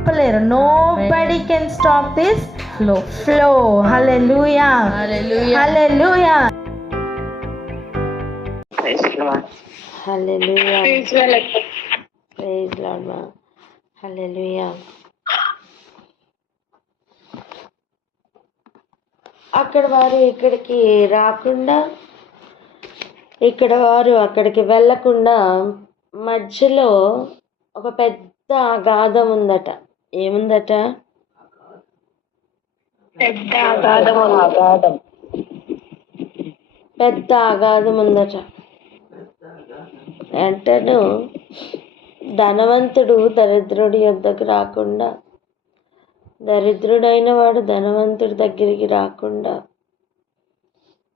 ఆపలేరు. Nobody can stop this flow. Hallelujah, hallelujah, hallelujah. Praise Lord మా. Hallelujah. అక్కడ వారు ఇక్కడికి రాకుండా, ఇక్కడ వారు అక్కడికి వెళ్ళకుండా మధ్యలో ఒక పెద్ద అగాధం ఉందట. ఏముందట? పెద్ద అగాధం ఉందట. అంటేను ధనవంతుడు దరిద్రుడి యొద్దకు రాకుండా, దరిద్రుడైన వాడు ధనవంతుడి దగ్గరికి రాకుండా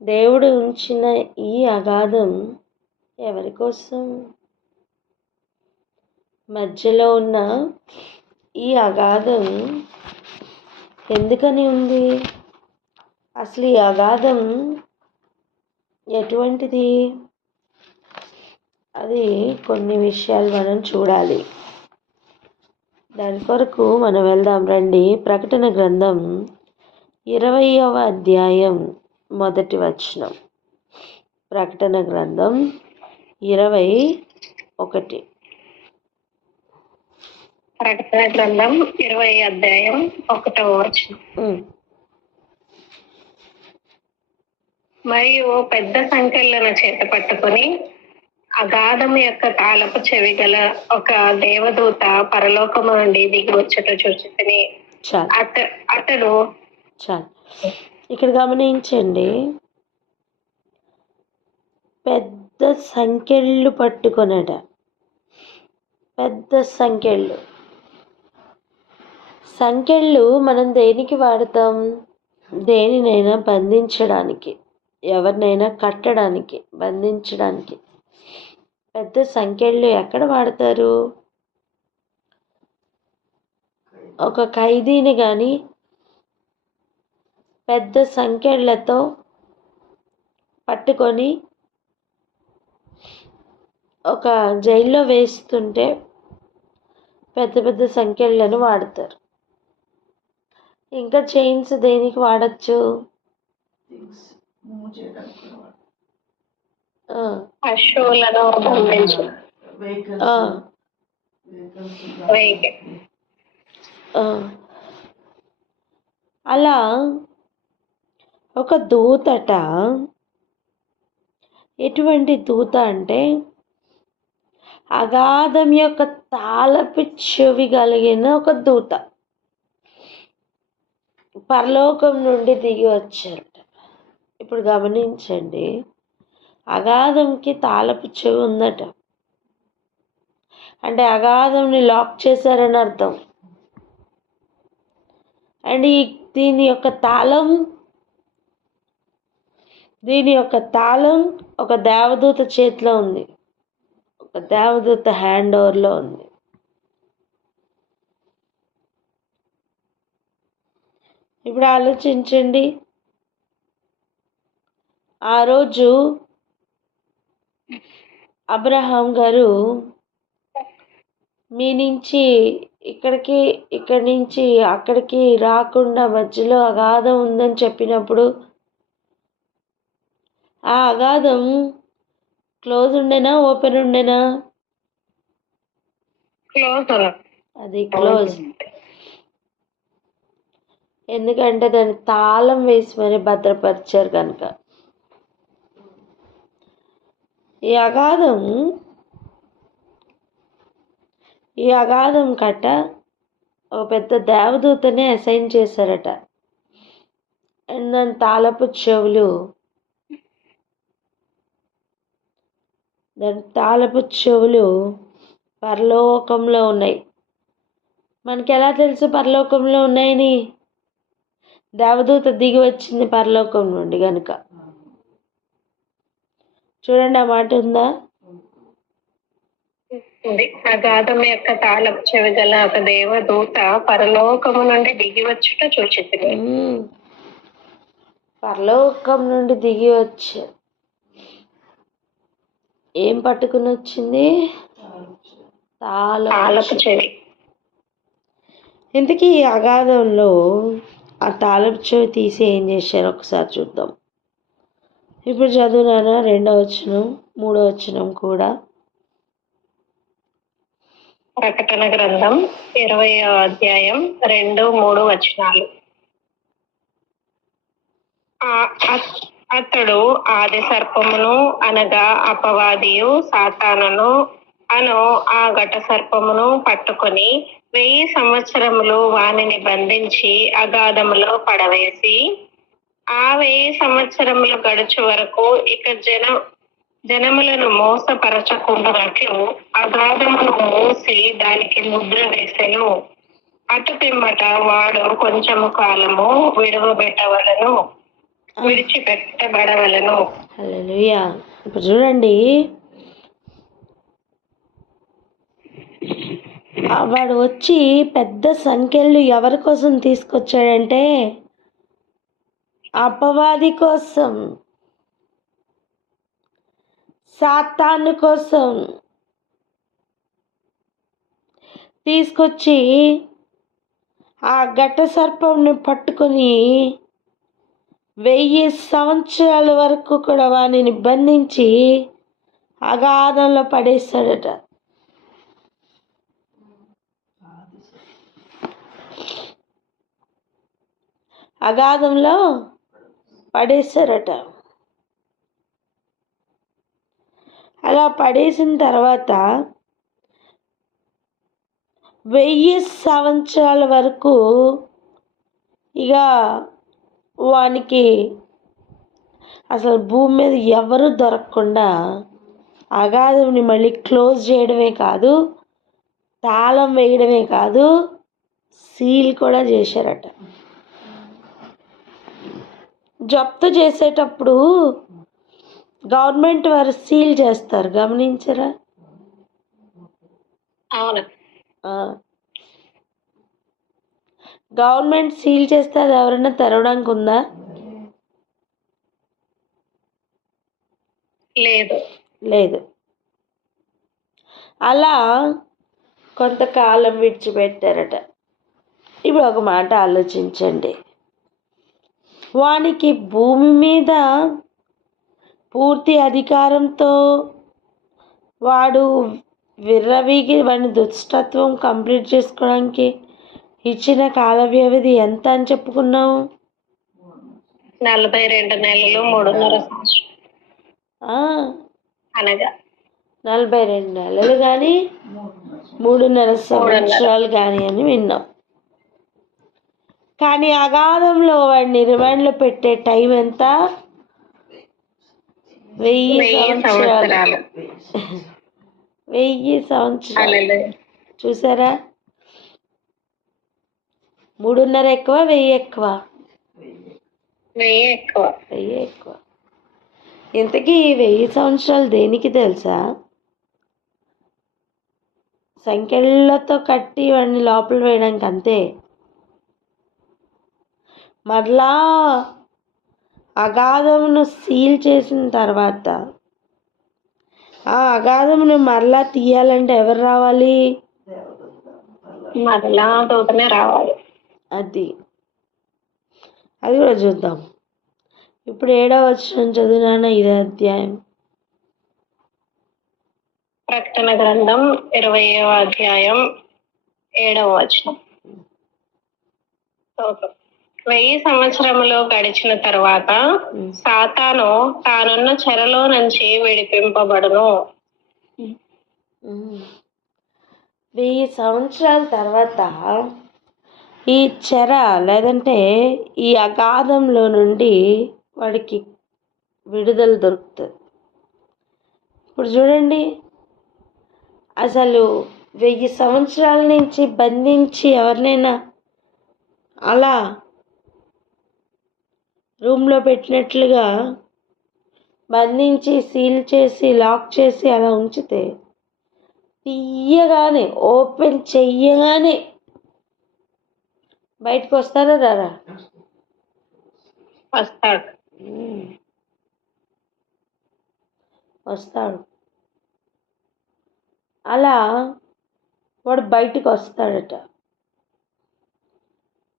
దేవుడు ఉంచిన ఈ అగాధం ఎవరి కోసం? మధ్యలో ఉన్న ఈ అగాధం ఎందుకని ఉంది? అసలు ఈ అగాధం ఎటువంటిది? అది కొన్ని విషయాలు మనం చూడాలి. దాని కొరకు మనం వెళ్దాం రండి. ప్రకటన గ్రంథం 20వ అధ్యాయం 1వ వచనం. ప్రకటన గ్రంథం 21. ప్రకటన గ్రంథం 20 అధ్యాయం 1వ వచనం. మరియు పెద్ద సంఖ్యలను చేత పట్టుకొని అగాధం యొక్క తాళపు చెవి గల ఒక దేవదూత పరలోకము నుండి దిగి వచ్చుట చూచితిని. అతడు ఇక్కడ గమనించండి, పెద్ద సంఖ్యలు పట్టుకొనట. పెద్ద సంఖ్యలు మనం దేనికి వాడతాం? దేనినైనా బంధించడానికి, ఎవరినైనా కట్టడానికి, బంధించడానికి. పెద్ద సంఖ్యలు ఎక్కడ వాడతారు? ఒక ఖైదీని కానీ పెద్ద సంఖ్యలతో పట్టుకొని ఒక జైల్లో వేస్తుంటే పెద్ద పెద్ద సంఖ్యలను వాడతారు. ఇంకా చైన్స్ దేనికి వాడచ్చు? అలా ఒక దూతట. ఎటువంటి దూత అంటే అగాధం యొక్క తాళపు చెవి కలిగిన ఒక దూత పరలోకం నుండి దిగి వచ్చారట. ఇప్పుడు గమనించండి, అగాధంకి తాళపు చెవి ఉందట. అంటే అగాధంని లాక్ చేశారని అర్థం. అండ్ దీని యొక్క తాళం ఒక దేవదూత చేతిలో ఉంది, ఒక దేవదూత హ్యాండ్ ఓవర్లో ఉంది. ఇప్పుడు ఆలోచించండి, ఆ రోజు అబ్రహాం గారు మీ నుంచి ఇక్కడి నుంచి అక్కడికి రాకుండా మధ్యలో అగాధం ఉందని చెప్పినప్పుడు ఆ అగాధం క్లోజ్ ఉండేనా, ఓపెన్ ఉండేనా? అది క్లోజ్. ఎందుకంటే దాన్ని తాళం వేసి మరి భద్రపరిచారు కనుక. ఈ అగాధం కట్ట ఒక పెద్ద దేవదూతనే అసైన్ చేశారట. అండ్ దాని తాళపు చెవులు పరలోకంలో ఉన్నాయి. మనకి ఎలా తెలుసు పరలోకంలో ఉన్నాయని? దేవదూత దిగి వచ్చింది పరలోకం నుండి గనుక. చూడండి, ఆ మాట ఉందా? అగాధం యొక్క తాళపు చెవి గల ఒక దేవదూత పరలోకము నుండి దిగి వచ్చుట చూచితిని. పరలోకం నుండి దిగి వచ్చి ఏం పట్టుకుని వచ్చింది? తాళపు చెవి. ఇంతకీ ఈ అగాధంలో ఆ తాళపు చెవి తీసి ఏం చేశారు ఒకసారి చూద్దాం. ఇప్పుడు చదువునానా 2వ వచనం 3వ వచనం కూడా. ప్రకటన గ్రంథం 20వ అధ్యాయం 2-3 వచనాలు. అతడు ఆది సర్పమును అనగా అపవాదియు సాతానును అను ఆ ఘట సర్పమును పట్టుకొని 1000 సంవత్సరములు వానిని బంధించి అగాధములో పడవేసి ఆ 1000 సంవత్సరములు గడుచు వరకు ఇక జనములను మోసపరచకుండాట్లు అగాధమును మూసి దానికి ముద్ర వేసెను. అటు పిమ్మట వాడు కొంచెము కాలము విడిచిపెట్టబడవలను. హల్లెలూయా. ఇప్పుడు చూడండి, వాడు వచ్చి పెద్ద సంఖ్యలు ఎవరి కోసం తీసుకొచ్చాడంటే అపవాది కోసం, సాతాను కోసం తీసుకొచ్చి ఆ ఘట సర్పంని పట్టుకొని 1000 సంవత్సరాల వరకు కూడా వానిని బంధించి అగాధంలో పడేస్తాడట. అగాధంలో పడేస్తారట. అలా పడేసిన తర్వాత 1000 సంవత్సరాల వరకు ఇక వానికి అసలు భూమి మీద ఎవరు దొరకకుండా అగాధంని మళ్ళీ క్లోజ్ చేయడమే కాదు, తాళం వేయడమే కాదు, సీల్ కూడా చేశారట. జప్తు చేసేటప్పుడు గవర్నమెంట్ వారు సీల్ చేస్తారు, గమనించరా? అవును. గవర్నమెంట్ సీల్ చేస్తే అది ఎవరైనా తెరవడానికి ఉందా? లేదు. అలా కొంతకాలం విడిచిపెట్టారట. ఇప్పుడు ఒక మాట ఆలోచించండి, వానికి భూమి మీద పూర్తి అధికారంతో వాడు విర్రవీగి వాడి దుష్టత్వం కంప్లీట్ చేసుకోవడానికి ఇచ్చిన కాల వ్యవధి ఎంత అని చెప్పుకున్నాము? 42 నెలలు 3.5 సంవత్సరం. అనగా 42 నెలలు కానీ 3.5 సంవత్సరాలు కానీ అని విన్నాం. కానీ అగాధంలో వాడిని రిమాండ్లో పెట్టే టైం ఎంత? 1000 సంవత్సరాలు. 1000 సంవత్సరాలు. చూసారా? 3.5 ఎక్కువ, 1000 ఎక్కువ? 1000 ఎక్కువ. ఇంతకీ 1000 సంవత్సరాలు దేనికి తెలుసా? సంఖ్యలతో కట్టి వాడిని లోపల వేయడానికి, అంతే. మరలా అగాధమును సీల్ చేసిన తర్వాత ఆ అగాధమును మరలా తీయాలంటే ఎవరు రావాలి? మరలా దూతనే రావాలి. అది కూడా చూద్దాం. ఇప్పుడు 7వ వచనం చదువునానా, 5వ అధ్యాయం. ప్రకటన గ్రంథం 20వ అధ్యాయం 7వ వచనం. 1000 సంవత్సరములు గడిచిన తర్వాత సాతాను తానున్న చెరలో నుంచి విడిపింపబడును. 1000 సంవత్సరాల తర్వాత ఈ చెర లేదంటే ఈ అగాధంలో నుండి వాడికి విడుదల దొరుకుతుంది. ఇప్పుడు చూడండి, అసలు 1000 సంవత్సరాల నుంచి బంధించి ఎవరినైనా అలా రూమ్లో పెట్టినట్లుగా బంధించి సీల్ చేసి లాక్ చేసి అలా ఉంచితే తీయగానే ఓపెన్ చెయ్యగానే బయటకు వస్తారా రారా? వస్తాడు. అలా వాడు బయటకు వస్తాడట.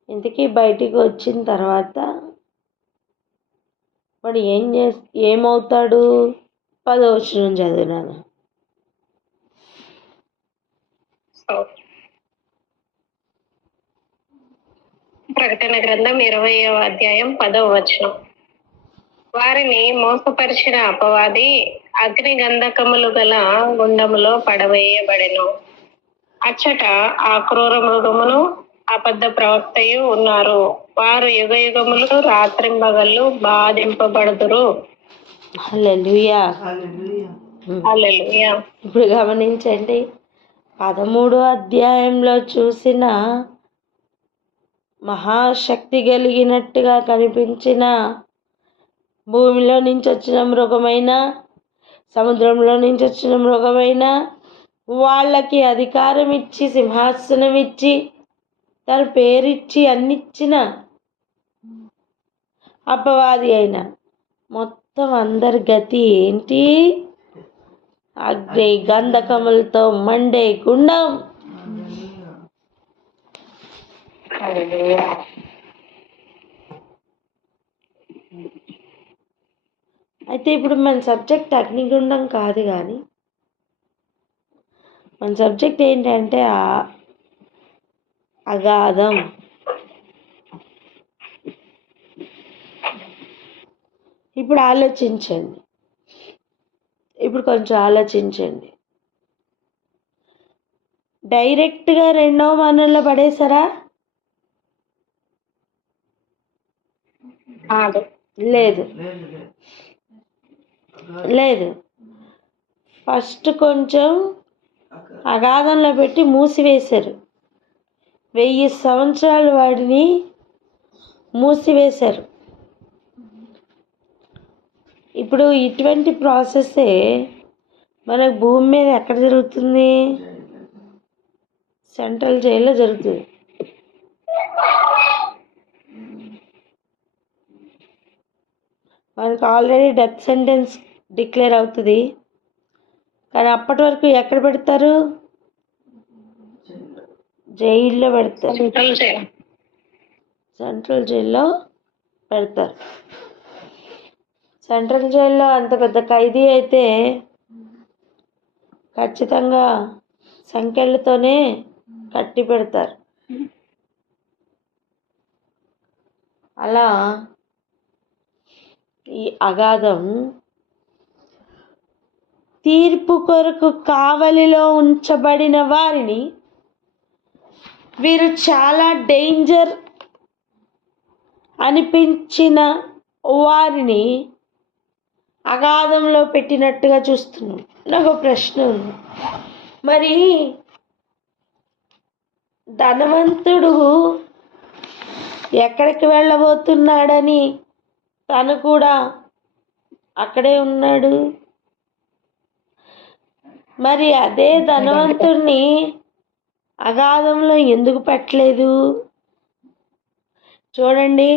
ఇంతకీ బయటికి వచ్చిన తర్వాత వాడు ఏమవుతాడు? 10వ వచనం చదివినాను. ప్రకటన గ్రంథం 20వ అధ్యాయం 10వ వచనం. వారిని మోసపరిచిన అపవాది అగ్ని గంధకములు గల గుండములో పడవేయబడెను. అచ్చట ఆ క్రూర మృగమును అబద్ధ ప్రవక్తయు ఉన్నారు. వారు యుగయుగములు రాత్రింబగళ్ళు బాధింపబడుదురు. హల్లెలూయా. హల్లెలూయా. ఇప్పుడు గమనించండి, 13వ అధ్యాయంలో చూసిన మహాశక్తి కలిగినట్టుగా కనిపించిన భూమిలో నుంచి వచ్చిన మృగమైన, సముద్రంలో నుంచి వచ్చిన మృగమైన వాళ్ళకి అధికారం ఇచ్చి, సింహాసనం ఇచ్చి, తన పేరిచ్చి అన్నిచ్చిన అపవాది అయిన మొత్తం అందరి గతి ఏంటి? అగ్ని గంధకములతో మండే గుండం. అయితే ఇప్పుడు మన సబ్జెక్ట్ అగ్నిగుండం కాదు, కానీ మన సబ్జెక్ట్ ఏంటంటే అగాధం. ఇప్పుడు ఆలోచించండి, ఇప్పుడు కొంచెం ఆలోచించండి. డైరెక్ట్గా 2వ మరణంలో పడేశారా? లేదు, లేదు. ఫస్ట్ కొంచెం అగాధంలో పెట్టి మూసివేశారు. 1000 సంవత్సరాలు వాడిని మూసివేశారు. ఇప్పుడు ఇటువంటి ప్రాసెస్సే మనకు భూమి మీద ఎక్కడ జరుగుతుంది? సెంట్రల్ జైల్లో జరుగుతుంది. మనకు ఆల్రెడీ డెత్ సెంటెన్స్ డిక్లేర్ అవుతుంది, కానీ అప్పటి వరకు ఎక్కడ పెడతారు? జైల్లో పెడతారు. సెంట్రల్ జైల్లో పెడతారు. సెంట్రల్ జైల్లో అంత పెద్ద ఖైదీ అయితే ఖచ్చితంగా సంకెళ్ళతోనే కట్టి పెడతారు. అలా ఈ అగాధం తీర్పు కొరకు కావలిలో ఉంచబడిన వారిని, వీరు చాలా డేంజర్ అనిపించిన వారిని అగాధంలో పెట్టినట్టుగా చూస్తున్నాం. నాకు ప్రశ్న ఉంది, మరి ధనవంతుడు ఎక్కడికి వెళ్ళబోతున్నాడని తను కూడా అక్కడే ఉన్నాడు. మరి అదే ధనవంతుడిని అగాధంలో ఎందుకు పెట్టలేదు? చూడండి,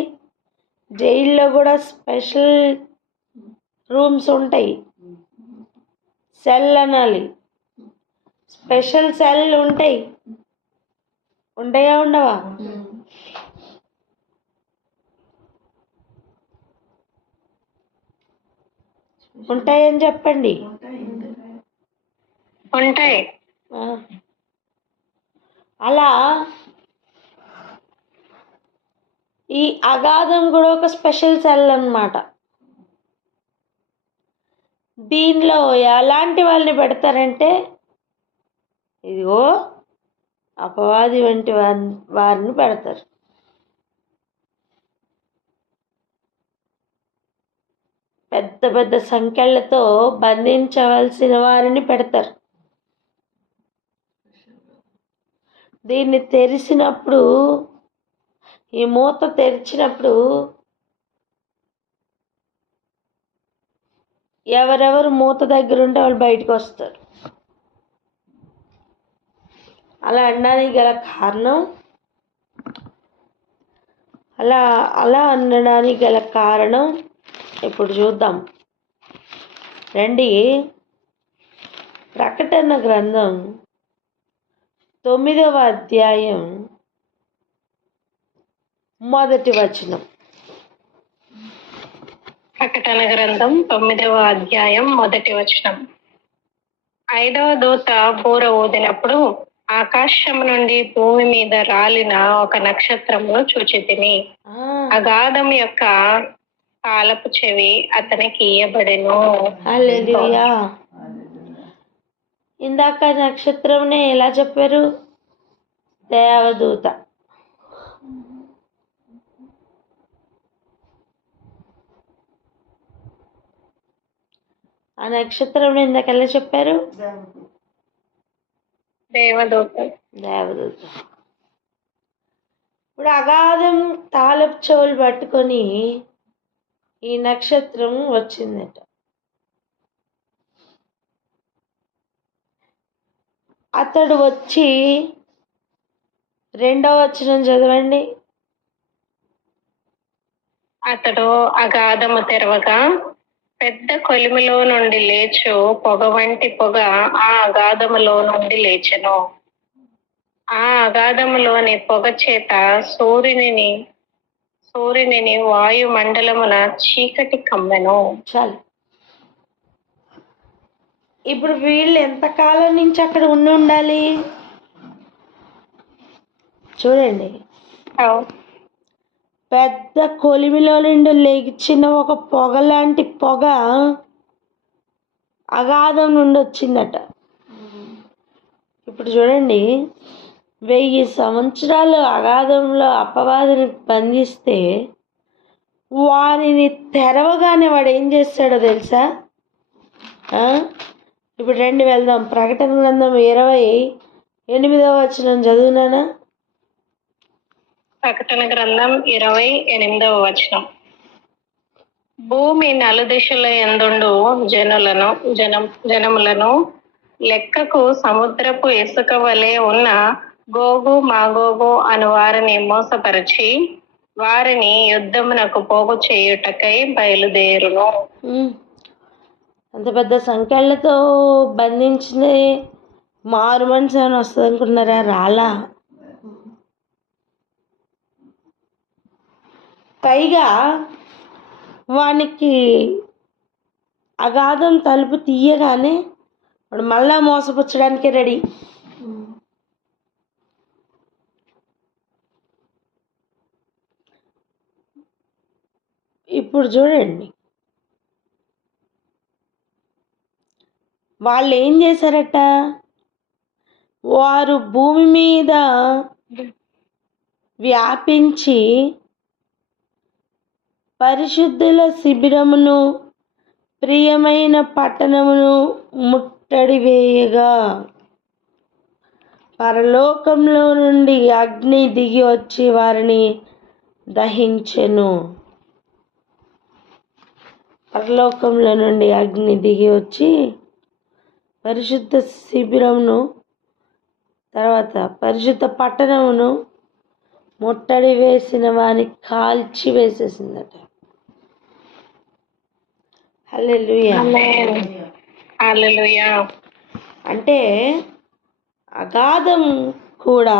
జైల్లో కూడా స్పెషల్ రూమ్స్ ఉంటాయి. సెల్ అనాలి, స్పెషల్ సెల్ ఉంటాయి. ఉంటాయా ఉండవా? ఉంటాయని చెప్పండి. ఉంటాయి. అలా ఈ అగాధం కూడా ఒక స్పెషల్ సెల్ అన్నమాట. దీనిలో ఎలాంటి వాళ్ళని పెడతారంటే, ఇదిగో అపవాది వంటి వారిని పెడతారు. పెద్ద పెద్ద సంఖ్యలతో బంధించవలసిన వారిని పెడతారు. దీన్ని తెరిచినప్పుడు, ఈ మూత తెరిచినప్పుడు ఎవరెవరు మూత దగ్గర ఉంటే వాళ్ళు బయటకు వస్తారు. అలా అనడానికి గల కారణం, అలా అనడానికి గల కారణం ఇప్పుడు చూద్దాం రండి. ప్రకటన గ్రంథం 9వ అధ్యాయం మొదటి వచనం. ప్రకటన గ్రంథం 9వ అధ్యాయం 1వ వచనం. 5వ దూత బూర ఊదినప్పుడు ఆకాశం నుండి భూమి మీద రాలిన ఒక నక్షత్రమును చూచితిని. అగాధం యొక్క తాళపు చెవి అతనికి ఇయ్యబడెను. హల్లెలూయా. ఇందాక నక్షత్రంనే ఎలా చెప్పారు? దేవదూత. ఆ నక్షత్రం ఇందాక ఎలా చెప్పారు? దేవదూత. దేవదూత. ఇప్పుడు అగాధం తాళపు చెవులు పట్టుకొని ఈ నక్షత్రం వచ్చిందట. అతడు వచ్చి 2వ వచనం చదవండి. అతడు అగాధము తెరవగా పెద్ద కొలిమిలో నుండి లేచు పొగ వంటి పొగ ఆ అగాధములో నుండి లేచెను. ఆ అగాధములోని పొగ చేత సూర్యుని వాయుమండలమున చీకటి కమ్మెను. చాలు. ఇప్పుడు వీళ్ళు ఎంతకాలం నుంచి అక్కడ ఉండాలి చూడండి. పెద్ద కొలిమిలో నుండి లేచిన ఒక పొగ లాంటి పొగ అగాధం నుండి వచ్చిందట. ఇప్పుడు చూడండి, 1000 సంవత్సరాలు అగాధంలో అపవాదిని బంధిస్తే వారిని తెరవగానే వాడు ఏం చేస్తాడో తెలుసా? ఇప్పుడు రండి వెళ్దాం. ప్రకటన గ్రంథం 28వ వచనం చదువునానా? ప్రకటన గ్రంథం 28వ వచనం. భూమి నలుదిశల యందుండు జనములను లెక్కకు సముద్రపు ఇసుక వలె ఉన్న గోగు మాగోగు అను వారిని మోసపరిచి వారిని యుద్ధమునకు పోగు చేయుటకై బయలుదేరును. అంత పెద్ద సంఖ్యలతో బంధించిన మారు మనసు ఏమైనా వస్తుంది అనుకున్నారా? రాలా. పైగా వానికి అగాధం తలుపు తీయగానే వాడు మళ్ళా మోసపుచ్చడానికి రెడీ. ఇప్పుడు చూడండి, వాళ్ళు ఏం చేశారట? వారు భూమి మీద వ్యాపించి పరిశుద్ధుల శిబిరమును ప్రియమైన పట్టణమును ముట్టడి వేయగా పరలోకంలో నుండి అగ్ని దిగి వచ్చి వారిని దహించెను. పరలోకంలో నుండి అగ్ని దిగి వచ్చి పరిశుద్ధ శిబిరమును, తర్వాత పరిశుద్ధ పట్టణమును ముట్టడి వేసిన వారిని కాల్చి వేసేసిందట. హల్లెలూయా. హల్లెలూయా. అంటే అగాధం కూడా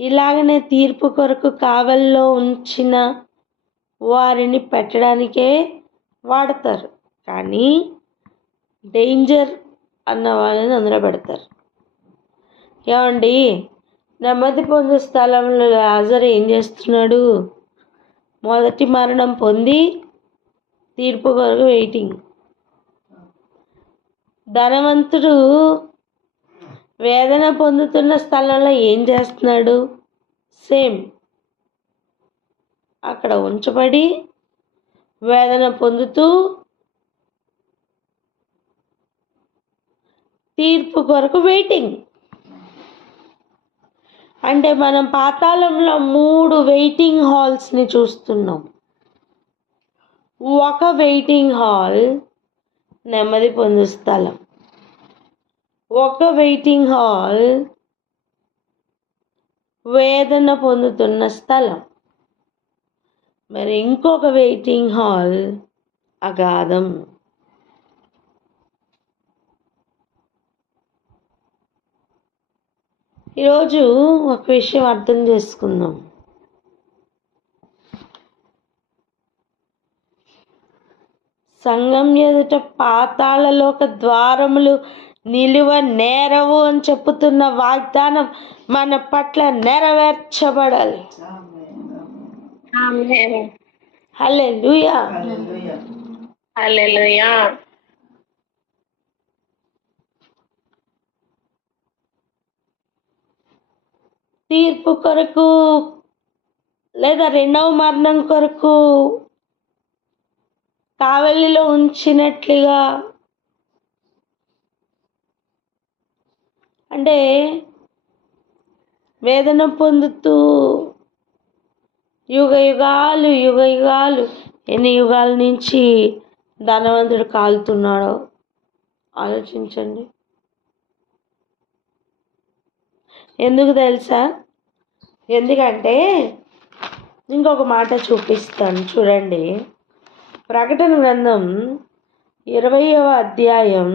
ఇలాగనే తీర్పు కొరకు కావల్లో ఉంచిన వారిని పెట్టడానికే వాడతారు. కానీ డేంజర్ అన్న వాళ్ళని అందులో పెడతారు. ఏమండి, నెమ్మది పొందే స్థలంలో లాజరు ఏం చేస్తున్నాడు? మొదటి మరణం పొంది తీర్పు కొరకు వెయిటింగ్. ధనవంతుడు వేదన పొందుతున్న స్థలంలో ఏం చేస్తున్నాడు? సేమ్ అక్కడ ఉంచబడి వేదన పొందుతూ తీర్పు కొరకు వెయిటింగ్. అంటే మనం పాతాళంలో 3 వెయిటింగ్ హాల్స్ని చూస్తున్నాం. ఒక వెయిటింగ్ హాల్ నెమ్మది పొందు స్థలం, ఒక వెయిటింగ్ హాల్ వేదన పొందుతున్న స్థలం, మరి ఇంకొక వెయిటింగ్ హాల్ అగాధం. ఈరోజు ఒక విషయం అర్థం చేసుకుందాం. సంఘం ఎదుట పాతాళలోక ద్వారములు నిలువ నేరవు అని చెప్పుతున్న వాగ్దానం మన పట్ల నెరవేర్చబడాలి. ఆమేన్. హల్లెలూయా. హల్లెలూయా. తీర్పు కొరకు లేదా రెండవ మరణం కొరకు కావలిలో ఉంచినట్లుగా, అంటే వేదన పొందుతూ యుగ యుగాలు ఎన్ని యుగాల నుంచి ధనవంతుడు కాలుతున్నాడో ఆలోచించండి. ఎందుకు తెలుసా? ఎందుకంటే ఇంకొక మాట చూపిస్తాను చూడండి. ప్రకటన గ్రంథం 20వ అధ్యాయం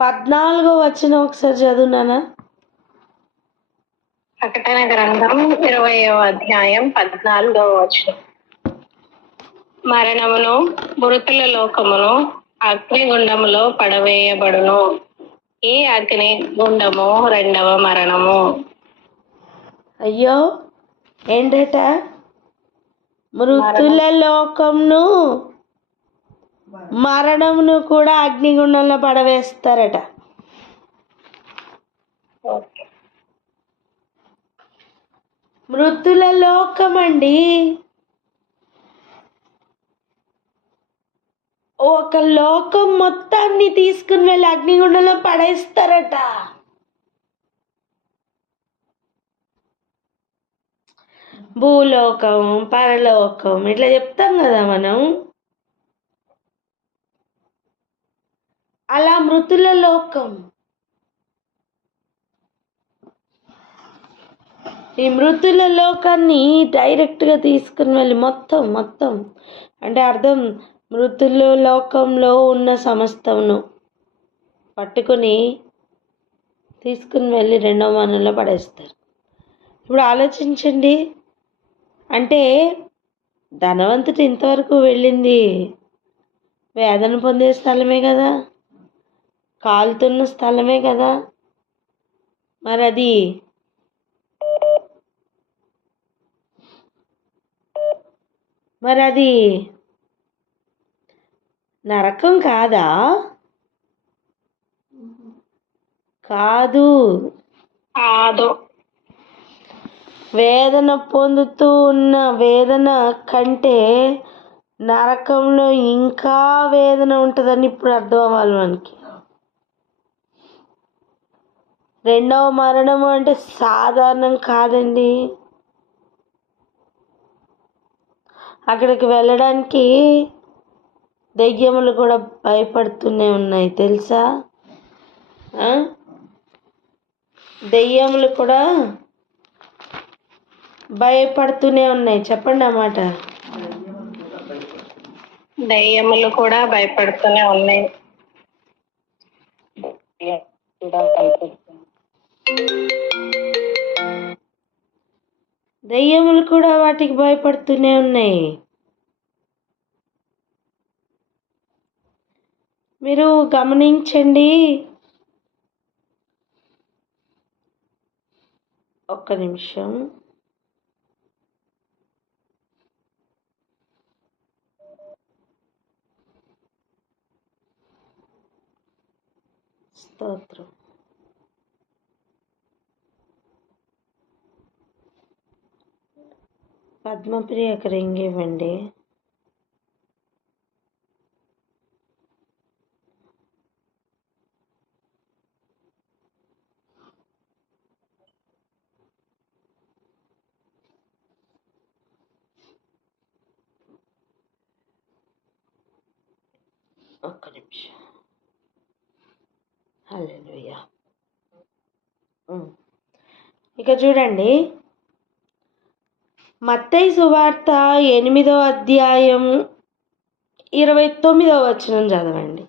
14వ వచనం ఒకసారి చదువునానా? ప్రకటన గ్రంథం 20వ అధ్యాయం 14వ వచనం. మరణమును మృతుల లోకమును అగ్నిగుండములో పడవేయబడును. ఈ అగ్ని గుండము రెండవ మరణము. అయ్యో ఏంటట? మృతుల లోకంను మరణమును కూడా అగ్నిగుండంలో పడవేస్తారట. ఓకే. మృతుల లోకం అండి. ఒక లోకం మొత్తాన్ని తీసుకుని వెళ్ళి అగ్నిగుండంలో పడేస్తారట. భూలోకం, పరలోకం ఇట్లా చెప్తాం కదా మనం. అలా మృతుల లోకం. ఈ మృతుల లోకాన్ని డైరెక్ట్గా తీసుకుని వెళ్ళి మొత్తం అంటే అర్థం, మృతుల లోకంలో ఉన్న సమస్తమును పట్టుకొని తీసుకుని వెళ్ళి రెండవ మరణంలో పడేస్తారు. ఇప్పుడు ఆలోచించండి. అంటే ధనవంతుడు ఇంతవరకు వెళ్ళింది వేదన పొందే స్థలమే కదా, కాలుతున్న స్థలమే కదా. మరి అది నరకం కాదా? కాదు. వేదన పొందుతూ ఉన్న వేదన కంటే నరకంలో ఇంకా వేదన ఉంటుందని ఇప్పుడు అర్థం అవ్వాలి మనకి. రెండవ మరణము అంటే సాధారణం కాదండి. అక్కడికి వెళ్ళడానికి దెయ్యములు కూడా భయపడుతూనే ఉన్నాయి తెలుసా? దెయ్యములు కూడా భయపడుతూనే ఉన్నాయి. చెప్పండి అన్నమాట. దయ్యములు కూడా భయపడుతూనే ఉన్నాయి. దెయ్యములు కూడా వాటికి భయపడుతూనే ఉన్నాయి. మీరు గమనించండి. ఒక్క నిమిషం. స్తోత్రం. పద్మప్రియకు రింగ్ ఇవ్వండి. ఒక్క నిమిషం. హల్లెలూయా. ఇక చూడండి, మత్తయి సువార్త 8వ అధ్యాయం 29వ వచనం చదవండి.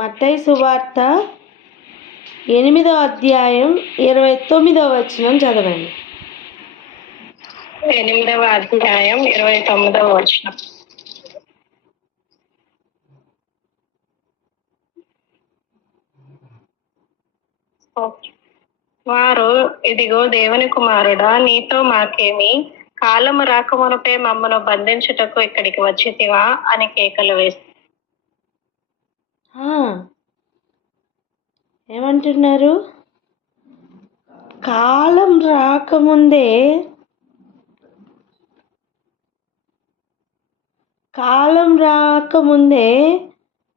మత్తయి సువార్త 8వ అధ్యాయం 29వ వచనం చదవండి. 8వ అధ్యాయం 29వ వచనం. వారు, ఇదిగో దేవుని కుమారుడా, నీతో మాకేమి, కాలము రాకమునుపే మమ్మను బంధించుటకు ఇక్కడికి వచ్చితివా అని కేకలు వేసి ఏమంటున్నారు? కాలం రాకముందే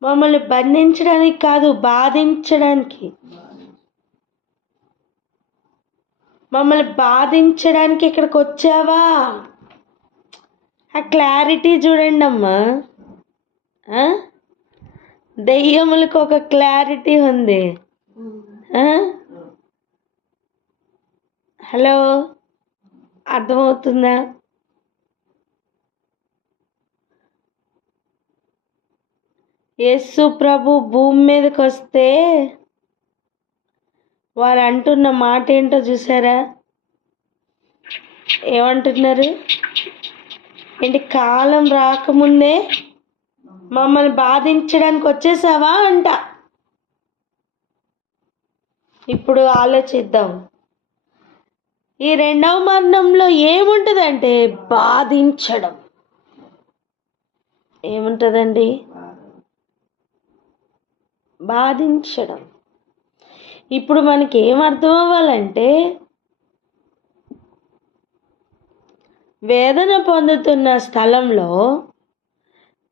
మమ్మల్ని బంధించడానికి కాదు, బాధించడానికి, మమ్మల్ని బాధించడానికి ఇక్కడికి వచ్చావా? ఆ క్లారిటీ చూడండి అమ్మా. దెయ్యములకు ఒక క్లారిటీ ఉంది. హలో, అర్థమవుతుందా? యేసు ప్రభు భూమి మీదకి వస్తే వారు అంటున్న మాట ఏంటో చూసారా? ఏమంటున్నారు? ఏంటి, కాలం రాకముందే మమ్మల్ని బాధించడానికి వచ్చేసావా అంట. ఇప్పుడు ఆలోచిద్దాం. ఈ రెండవ మరణంలో ఏముంటుందంటే బాధించడం. ఏముంటుందండి? బాధించడం. ఇప్పుడు మనకి ఏమర్థం అవ్వాలంటే, వేదన పొందుతున్న స్థలంలో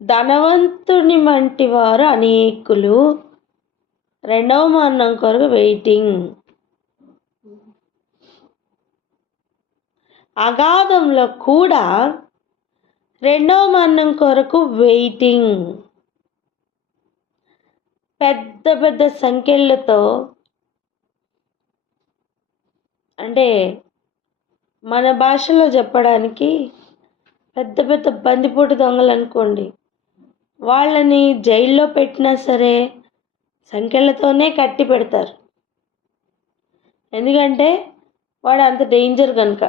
ధనవంతుని వంటి వారు అనేకులు రెండవ మరణం కొరకు వెయిటింగ్. అగాధంలో కూడా రెండవ మరణం కొరకు వెయిటింగ్. పెద్ద పెద్ద సంఖ్యలతో, అంటే మన భాషలో చెప్పడానికి పెద్ద పెద్ద బందిపోటు దొంగలు అనుకోండి, వాళ్ళని జైల్లో పెట్టినా సరే సంఖ్యలతోనే కట్టి పెడతారు. ఎందుకంటే వాడు అంత డేంజర్ కనుక.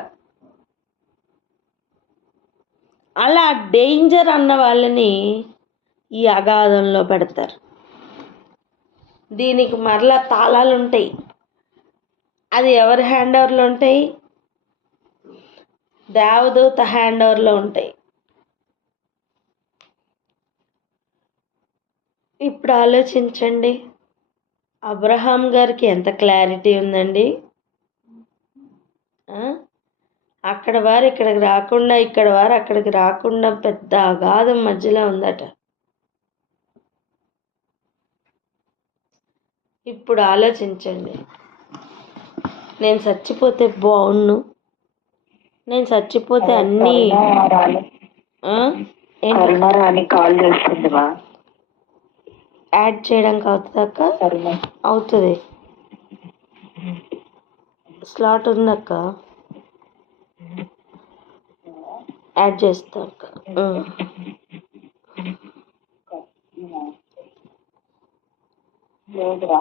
అలా డేంజర్ అన్న వాళ్ళని ఈ అగాధంలో పెడతారు. దీనికి మరలా తాళాలు ఉంటాయి. అది ఎవరి హ్యాండ్ ఓవర్లో ఉంటాయి? దేవదూత హ్యాండ్ ఓవర్లో ఉంటాయి. ఇప్పుడు ఆలోచించండి, అబ్రహాం గారికి ఎంత క్లారిటీ ఉందండి. అక్కడ వారు ఇక్కడికి రాకుండా, ఇక్కడ వారు అక్కడికి రాకుండా పెద్ద అగాధం మధ్యలో ఉందట. ఇప్పుడు ఆలోచించండి, నేను చచ్చిపోతే బాగుండు, నేను చచ్చిపోతే అన్నీ కాల్ చేస్తుందివా యాడ్ చేయడానికి అవుతుందక్క? అవుతుంది. స్లాట్ ఉందక్క, యాడ్ చేస్తా అక్క. లేదురా,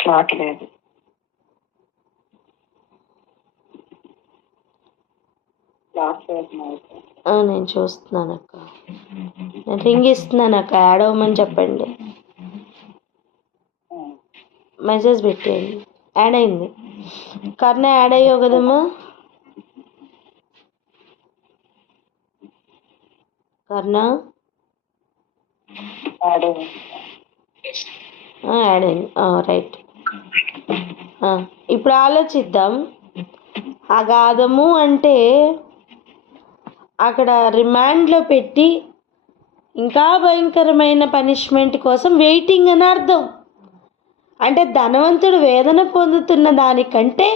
స్లాట్ లేదు. నేను చూస్తున్నాను అక్క, నేను రింగ్ ఇస్తున్నాను అక్క, యాడ్ అవ్వమని చెప్పండి, మెసేజ్ పెట్టేయండి. యాడ్ అయింది. కర్ణ యాడ్ అయ్యావు కదమ్మా? కర్ణ యాడ్ అయింది. రైట్. ఇప్పుడు ఆలోచిద్దాం. అగాధము అంటే అక్కడ రిమాండ్లో పెట్టి ఇంకా భయంకరమైన పనిష్మెంట్ కోసం వెయిటింగ్ అని అర్థం. అంటే ధనవంతుడు వేదన పొందుతున్న దానికంటే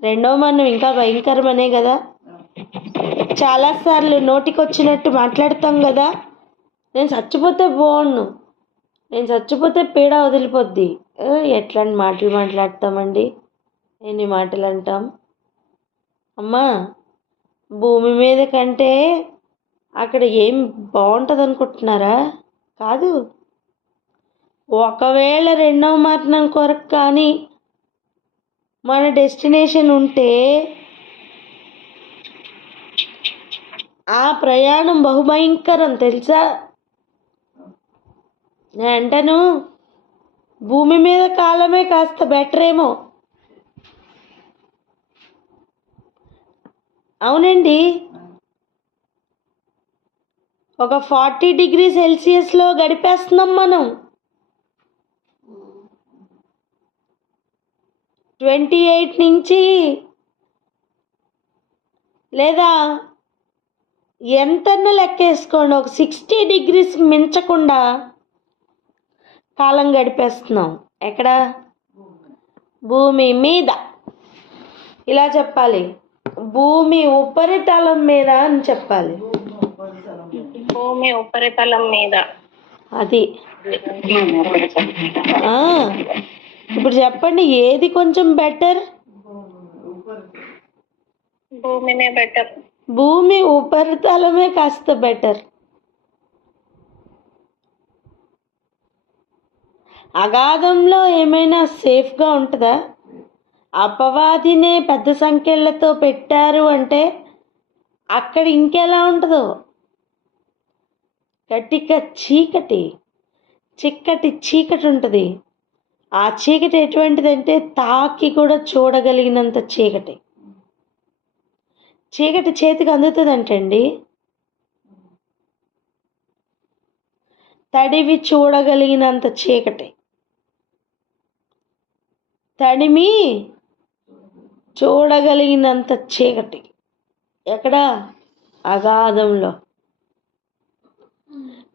రెండవ మరణం ఇంకా భయంకరమనే కదా. చాలాసార్లు నోటికొచ్చినట్టు మాట్లాడతాం కదా, నేను చచ్చిపోతే బాగుండు, నేను చచ్చిపోతే పీడ వదిలిపోద్ది, ఎట్లాంటి మాటలు మాట్లాడతామండి, ఎన్ని మాటలు అంటాం. అమ్మా, భూమి మీద కంటే అక్కడ ఏం బాగుంటుంది అనుకుంటున్నారా? కాదు. ఒకవేళ రెండవ మరణం కొరకు కానీ మన డెస్టినేషన్ ఉంటే ఆ ప్రయాణం బహుభయంకరం తెలుసా. నేను అంటాను, భూమి మీద కాలమే కాస్త బెటర్ ఏమో. అవునండి, ఒక 40 డిగ్రీ సెల్సియస్లో గడిపేస్తున్నాం మనం. 28 నుంచి లేదా ఎంతన్నా లెక్కేసుకోండి, ఒక 60 డిగ్రీస్ మించకుండా కాలం గడిపేస్తున్నాం. ఎక్కడ? భూమి మీద. ఇలా చెప్పాలి, భూమి ఉపరితలం మీద అని చెప్పాలి. భూమి ఉపరితలం మీద. అది ఇప్పుడు చెప్పండి, ఏది కొంచెం బెటర్? భూమినే బెటర్. భూమి ఉపరితలమే కాస్త బెటర్. అగాధంలో ఏమైనా సేఫ్గా ఉంటుందా? అపవాదినే పెద్ద సంఖ్యలతో పెట్టారు అంటే అక్కడ ఇంకెలా ఉంటుందో. గట్టిగా చిక్కటి చీకటి ఉంటుంది. ఆ చీకటి ఎటువంటిదంటే తాకి కూడా చూడగలిగినంత చీకటి. చీకటి చేతికి అందుతుందంటండి. తడివి చూడగలిగినంత చీకటి, తడిమి చూడగలిగినంత చీకటి. ఎక్కడ? అగాధంలో.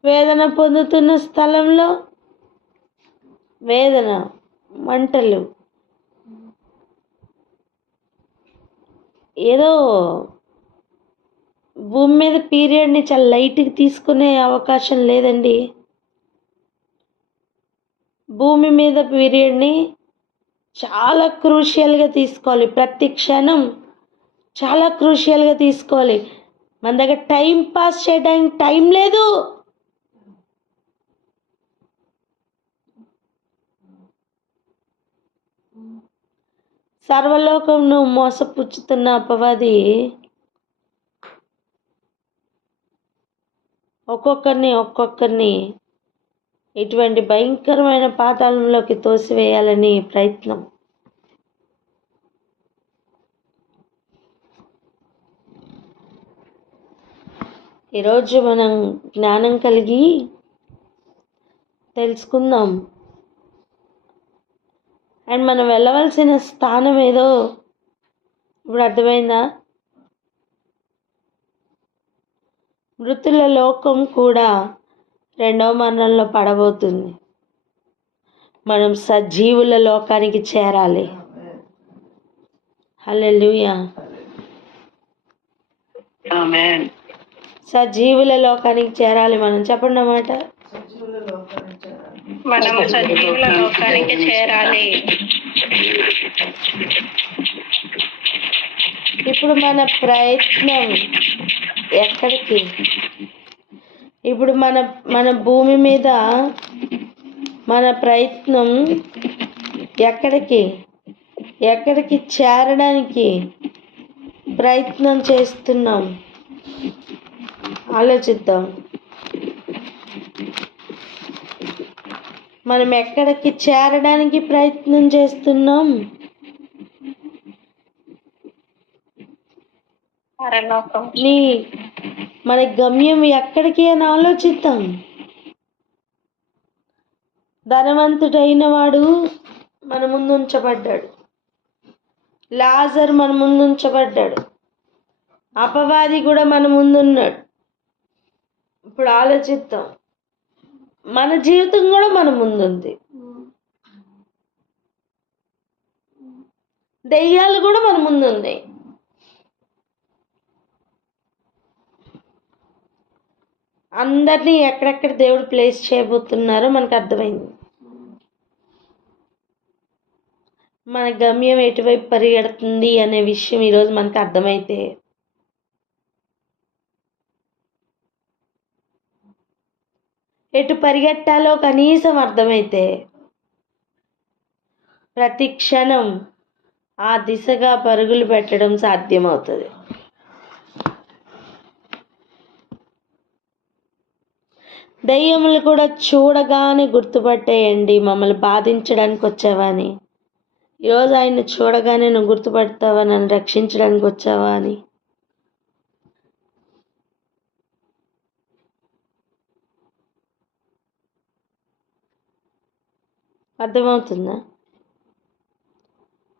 వేదన పొందుతున్న స్థలంలో వేదన, మంటలు. ఏదో భూమి మీద పీరియడ్ని చాలా లైట్గా తీసుకునే అవకాశం లేదండి. భూమి మీద పీరియడ్ని చాలా క్రూషియల్గా తీసుకోవాలి. ప్రతి క్షణం చాలా క్రూషియల్గా తీసుకోవాలి. మన దగ్గర టైం పాస్ చేయడానికి టైం లేదు. సర్వలోకంను మోసపుచ్చుతున్న అపవాది ఒక్కొక్కరిని ఇటువంటి భయంకరమైన పాతాళంలోకి తోసివేయాలని ప్రయత్నం. ఈరోజు మనం జ్ఞానం కలిగి తెలుసుకుందాం. అండ్ మనం వెళ్ళవలసిన స్థానం ఏదో ఇప్పుడు అర్థమైందా? మృతుల లోకం కూడా రెండవ మరణంలో పడబోతుంది. మనం సజీవుల లోకానికి చేరాలి. హల్లెలూయా. ఆమేన్. సజీవుల లోకానికి చేరాలి మనం. చెప్పండి అన్నమాట. మనం సజీవుల లోకానికి చేరాలి. ఇప్పుడు మన ప్రయత్నం ఎక్కడికి? ఇప్పుడు మన భూమి మీద మన ప్రయత్నం ఎక్కడికి చేరడానికి ప్రయత్నం చేస్తున్నాం? ఆలోచిద్దాం. మనం ఎక్కడికి చేరడానికి ప్రయత్నం చేస్తున్నాం? పరలోకం. మన గమ్యం ఎక్కడికి అని ఆలోచిద్దాం. ధనవంతుడైన వాడు మన ముందు ఉంచబడ్డాడు. లాజర్ మన ముందు ఉంచబడ్డాడు. అపవాది కూడా మన ముందున్నాడు. ఇప్పుడు ఆలోచిద్దాం, మన జీవితం కూడా మన ముందుంది. దెయ్యాలు కూడా మన ముందున్నాయి. అందరినీ ఎక్కడెక్కడ దేవుడు ప్లేస్ చేయబోతున్నారో మనకు అర్థమైంది. మన గమ్యం ఎటువైపు పరిగెడుతుంది అనే విషయం ఈరోజు మనకు అర్థమైతే, ఎటు పరిగెట్టాలో కనీసం అర్థమైతే, ప్రతి క్షణం ఆ దిశగా పరుగులు పెట్టడం సాధ్యమవుతుంది. దయ్యములు కూడా చూడగానే గుర్తుపట్టేయండి మమ్మల్ని బాధించడానికి వచ్చావా అని. ఈరోజు ఆయన్ని చూడగానే నువ్వు గుర్తుపడతావా, నన్ను రక్షించడానికి వచ్చావా అని. అర్థమవుతుందా?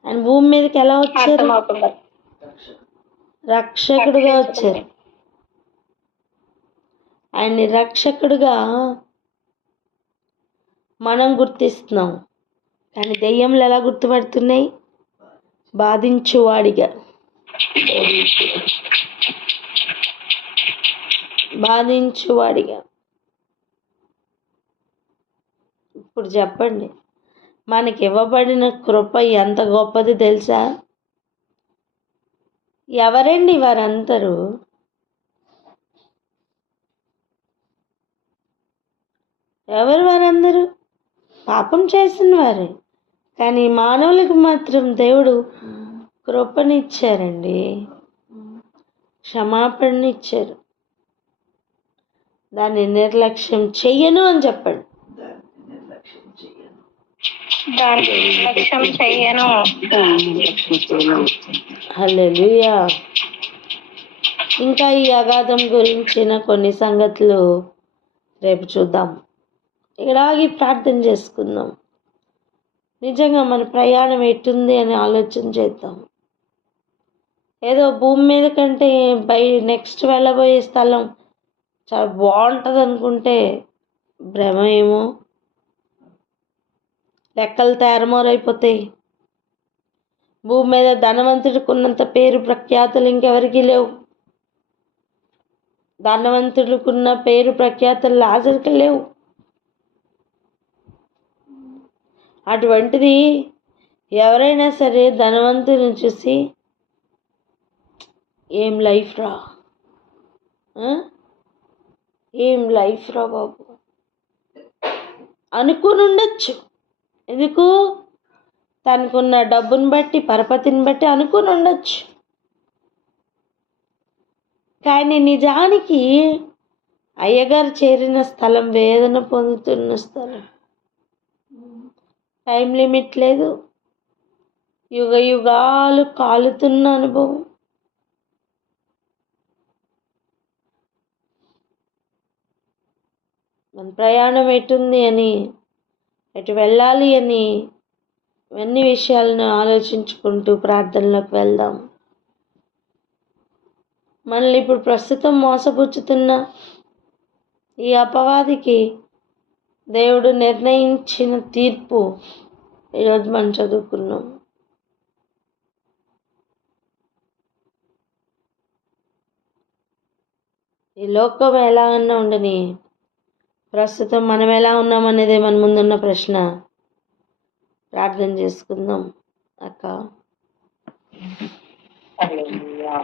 ఆయన భూమి మీదకి ఎలా వచ్చారు? అర్థమవుతుంది. రక్షకుడుగా వచ్చారు. ఆయన్ని రక్షకుడుగా మనం గుర్తిస్తున్నాం, కానీ దెయ్యములు ఎలా గుర్తుపడుతున్నాయి? బాధించువాడిగా. బాధించువాడిగా. ఇప్పుడు చెప్పండి, మనకి ఇవ్వబడిన కృప ఎంత గొప్పది తెలుసా? ఎవరండి వారందరూ? ఎవరు వారందరూ? పాపం చేసిన వారే. కానీ మానవులకు మాత్రం దేవుడు కృపనిచ్చారండి, క్షమాపణనిచ్చారు. దాన్ని నిర్లక్ష్యం చెయ్యను అని చెప్పండి. దాన్ని నిర్లక్ష్యం చెయ్యను. హల్లెలూయా. ఇంకా ఈ అగాధం గురించిన కొన్ని సంగతులు రేపు చూద్దాం. ఇలాగే ప్రార్థన చేసుకుందాం. నిజంగా మన ప్రయాణం ఎట్టుంది అని ఆలోచన చేద్దాం. ఏదో భూమి మీద కంటే నెక్స్ట్ వెళ్ళబోయే స్థలం చాలా బాగుంటుంది అనుకుంటే భ్రమ ఏమో. లెక్కలు తారుమారైపోతాయి. భూమి మీద ధనవంతుడికి ఉన్నంత పేరు ప్రఖ్యాతులు ఇంకెవరికి లేవు. ధనవంతుడికున్న పేరు ప్రఖ్యాతులు లాజరుకి లేవు. అటువంటిది ఎవరైనా సరే ధనవంతుని చూసి ఏం లైఫ్ రా, ఏం లైఫ్ రా బాబు అనుకుని ఉండొచ్చు. ఎందుకు? తనకున్న డబ్బుని బట్టి, పరపతిని బట్టి అనుకుని ఉండొచ్చు. కానీ నిజానికి అయ్యగారు చేరిన స్థలం వేదన పొందుతున్న స్థలం. టైం లిమిట్ లేదు, యుగ యుగాలు కాలుతున్న అనుభవం. మన ప్రయాణం ఎటుంది అని, ఎటు వెళ్ళాలి అని, ఇవన్నీ విషయాలను ఆలోచించుకుంటూ ప్రార్థనలోకి వెళ్దాం. మనల్ని ఇప్పుడు ప్రస్తుతం మోసపుచ్చుతున్న ఈ అపవాదికి దేవుడు నిర్ణయించిన తీర్పు ఈరోజు మనం చదువుకున్నాం. ఈ లోకం ఎలా ఉన్నా ఉండని, ప్రస్తుతం మనం ఎలా ఉన్నామనేదే మన ముందున్న ప్రశ్న. ప్రార్థన చేసుకుందాం అక్క. హల్లెలూయా.